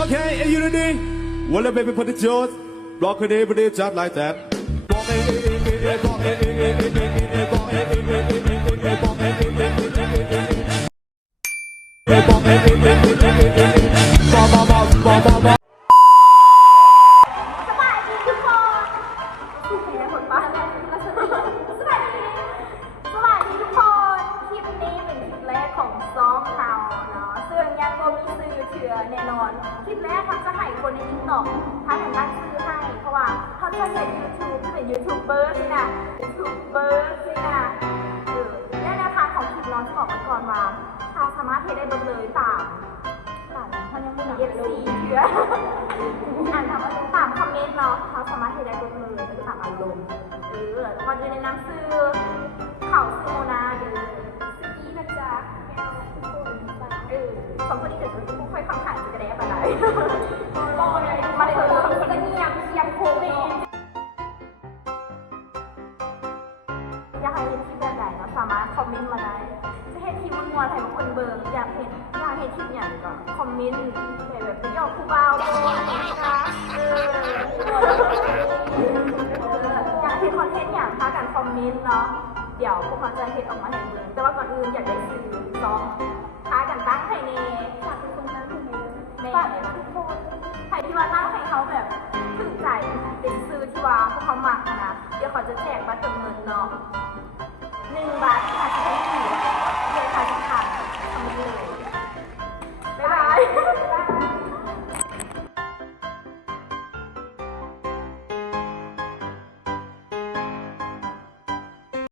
Okay, are you ready? Well, let baby put the jaws. Rock it, every day, just like that. Bom, ซื้อเชื่อแน่นอน คลิปแรกเขาจะให้คนในทิกตอกถ้าทางด้านซื้อให้ เพราะว่าเขาจะใช้ยูทูบที่เป็นยูทูบเบอร์สินะยูทูบเบอร์สินะเออและแนวทางของคลิปน้องจะบอกไว้ก่อนว่าเขาสามารถเทได้เบดเลยตามเขายังไม่มีเอฟซีเชื่ออ่านคำว่าตามคอมเมนต์เนาะเขาสามารถเทได้ทุกเลยคือตามอารมณ์เออแล้วก็อยู่ในน้ำซื้อ สองคนนี้เดี๋ยวจะค่อยคำถามจะได้ไปไหนมาเลยเขาจะเงียบเงียบโคเมอยากให้เห็นคลิปแบบไหนเนาะสามารถคอมเมนต์มาได้จะเห็นคลิปมัวไทยบางคนเบิ่งอยากเห็นอยากเห็นคลิปอย่างก็คอมเมนต์ให้แบบไปหยอกผู้บ่าวโบนะคะเอออยากเห็นคอนเทนต์อย่างพากันคอมเมนต์เนาะเดี๋ยวพวกเราจะเห็นออกมาให้เบิ่งแต่ว่าก่อนอื่นอยากได้สื่อซอง เ